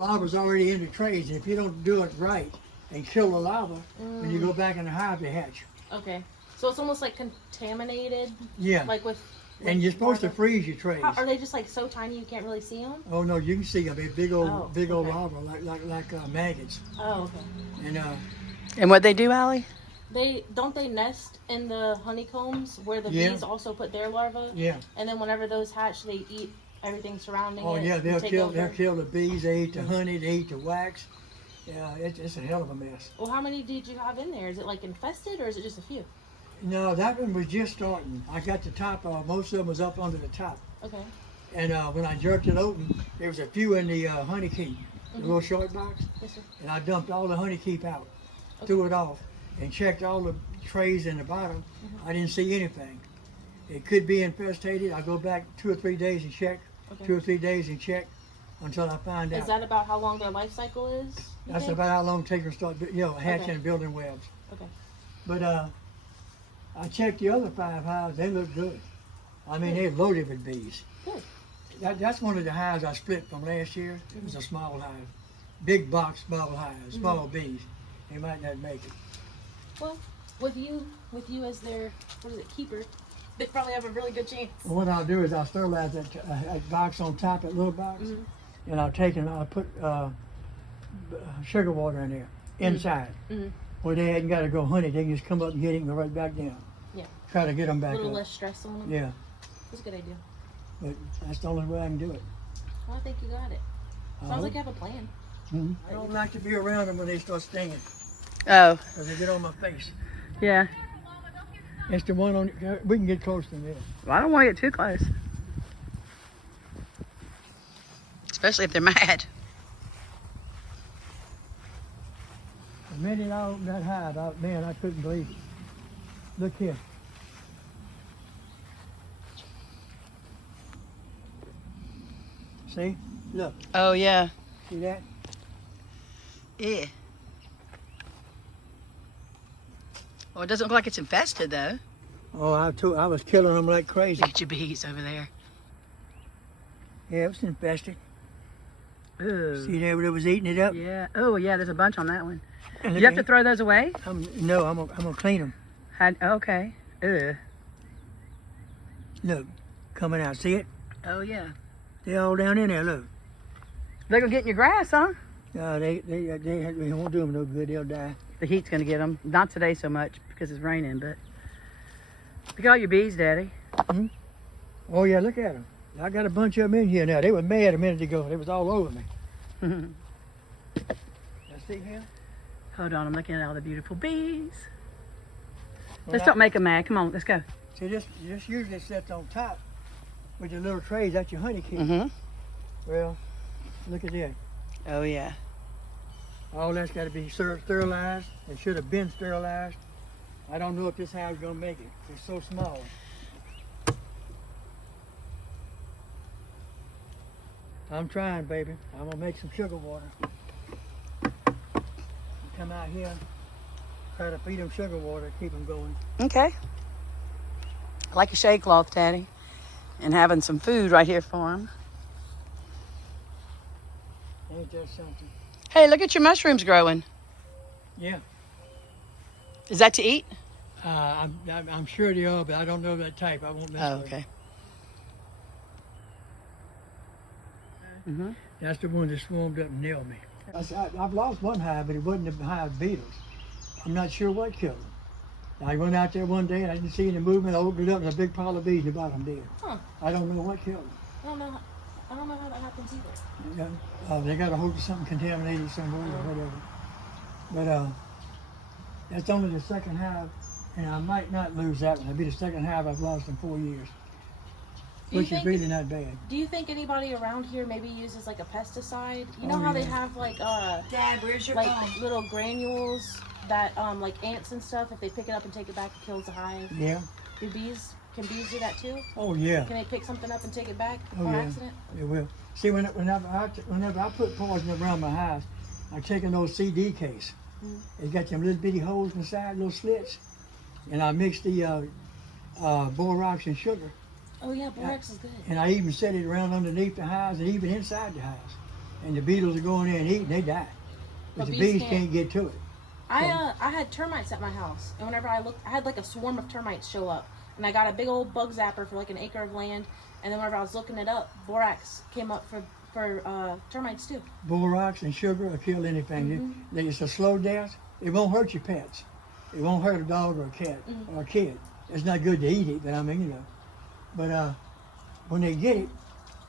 Lava's already in the trays, and if you don't do it right and kill the lava, when you go back in the hive, they hatch. Okay. So it's almost like contaminated? Yeah. Like with and you're supposed larva? to freeze your trays. Are they just like so tiny you can't really see them? Oh no, you can see them. They're big old okay. lava, like maggots. Oh, okay. And what they do, Allie? They nest in the honeycombs where the bees also put their larvae? Yeah. And then whenever those hatch, they eat everything surrounding it. Oh yeah, they'll kill the bees. They eat the Mm-hmm. honey. They eat the wax. Yeah, it's a hell of a mess. Well, how many did you have in there? Is it like infested or is it just a few? No, that one was just starting. I got the top. Most of them was up under the top. Okay. And when I jerked it open, there was a few in the honey keep, the little short box. Yes, sir. And I dumped all the honey keep out, threw it off, and checked all the trays in the bottom. I didn't see anything. It could be infestated. I go back 2 or 3 days and check. 2 or 3 days and check until I find out. Is that about how long their life cycle is? That's about how long it takes to start, hatching and building webs. Okay. But I checked the other 5 hives. They look good. I mean, they're loaded with bees. Good. That's one of the hives I split from last year. It was a small hive. Big box, small hive, small bees. They might not make it. Well, with you as their, keeper, they probably have a really good chance. Well, what I'll do is I'll sterilize that box on top, that little box, and I'll take it and I'll put sugar water in there, inside. Where they hadn't got to go hunt it, they can just come up and get it and go right back down. Yeah. Try to get them back A little up. less stress on them. Yeah. That's a good idea. But that's the only way I can do it. Well, I think you got it. Sounds like you have a plan. I don't like to be around them when they start stinging. Oh. Because they get on my face. Yeah. It's the one on, we can get close to this. Well, I don't want to get too close. Especially if they're mad. The minute I opened that hive, man, I couldn't believe it. Look here. See? Look. Oh, yeah. See that? Yeah. Well, it doesn't look like it's infested, though. Oh, I was killing them like crazy. Look at your bees over there. Yeah, it was infested. Ooh. See there where it was eating it up? Yeah. Oh, yeah, there's a bunch on that one. And You have to throw those away? No, I'm gonna clean them. Okay. Ugh. Look, coming out. See it? Oh, yeah. They're all down in there. Look. They're going to get in your grass, huh? No, they won't do them no good. They'll die. The heat's going to get them. Not today so much because it's raining, but... Look at all your bees, Daddy. Oh yeah, look at them. I got a bunch of them in here now. They were mad a minute ago. They was all over me. Now see here? Hold on, I'm looking at all the beautiful bees. Well, Let's don't make them mad. Come on, let's go. See, this usually sits on top with your little trays. That's your honey keep. Well, look at that. Oh, yeah. All that's got to be sterilized. It should have been sterilized. I don't know if this hive's going to make it. It's so small. I'm trying, baby. I'm going to make some sugar water. Come out here, try to feed them sugar water, keep them going. Okay. I like a shade cloth, Daddy. And having some food right here for them. Ain't that something? Hey, look at your mushrooms growing. Yeah. Is that to eat? I'm sure they are, but I don't know that type. I won't mess Oh, with okay. it. That's the one that swarmed up and nailed me. I've lost one hive, but it wasn't the hive beetles. I'm not sure what killed them. I went out there one day and I didn't see any movement. I opened it up and a big pile of bees in the bottom dead. Huh. I don't know what killed them. I don't know how that happens either. They got a hold of something contaminated somewhere or whatever. But that's only the second hive, and I might not lose that one. It'll be the second hive I've lost in 4 years, which is really not bad. Do you think anybody around here maybe uses like a pesticide? You know how they have like Dad, where's your like little granules that like ants and stuff, if they pick it up and take it back, it kills the hive? Yeah. Can bees do that too? Oh yeah. Can they pick something up and take it back Oh by yeah. accident? It will. See, whenever I put poison around my hives, I take an old CD case. It's got them little bitty holes inside, little slits, and I mix the borax and sugar. Oh yeah, borax is good. And I even set it around underneath the hives and even inside the hives. and the beetles are going in and eating, they die. But But the bees bees can't. can't get to it. I had termites at my house, and whenever I looked, I had like a swarm of termites show up, and I got a big old bug zapper for like an acre of land, and then whenever I was looking it up, borax came up for termites too. Borax and sugar will kill anything. It's a slow death. It won't hurt your pets. It won't hurt a dog or a cat or a kid. It's not good to eat it, but I mean, you know. But when they get it,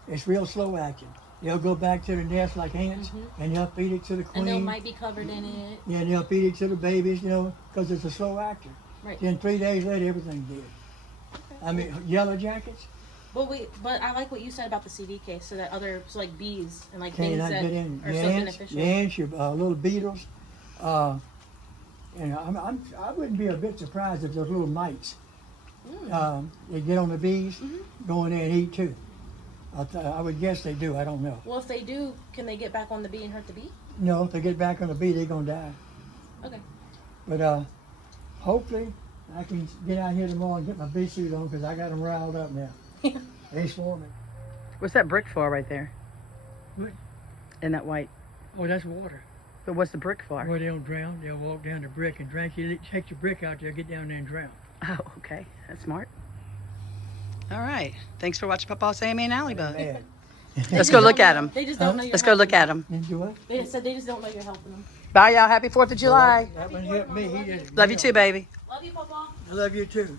it's real slow acting. They'll go back to the nest like ants, and they'll feed it to the queen. And they might be covered in it. Yeah, and they'll feed it to the babies, you know, because it's a slow actor. Right. Then 3 days later, everything's dead. Okay. I mean, yellow jackets But I like what you said about the CD case, so that so like bees and like cannot things that get in. are Your so ants, beneficial. your ants, your little beetles. And I wouldn't be a bit surprised if those little mites, they get on the bees, go in there and eat too. I would guess they do. I don't know. Well, if they do, can they get back on the bee and hurt the bee? No, if they get back on the bee, they're gonna die. Okay. But hopefully I can get out here tomorrow and get my bee suit on because I got them riled up now. They swarming. What's that brick for right there? What? In that white. Oh, that's water. But what's the brick for? Where they don't drown, they'll walk down the brick and drink. You take your brick out there, get down there and drown. Oh, okay. That's smart. All right. Thanks for watching Pawpaw, Sammy, and Allybug. Mad. Let's go look at them. They just don't know you're Let's go look at them. And do what? They said they just don't know you're helping them. Bye, y'all. Happy 4th of July. That one helped me. He just, Love you too, baby. Love you, Pawpaw. I love you too.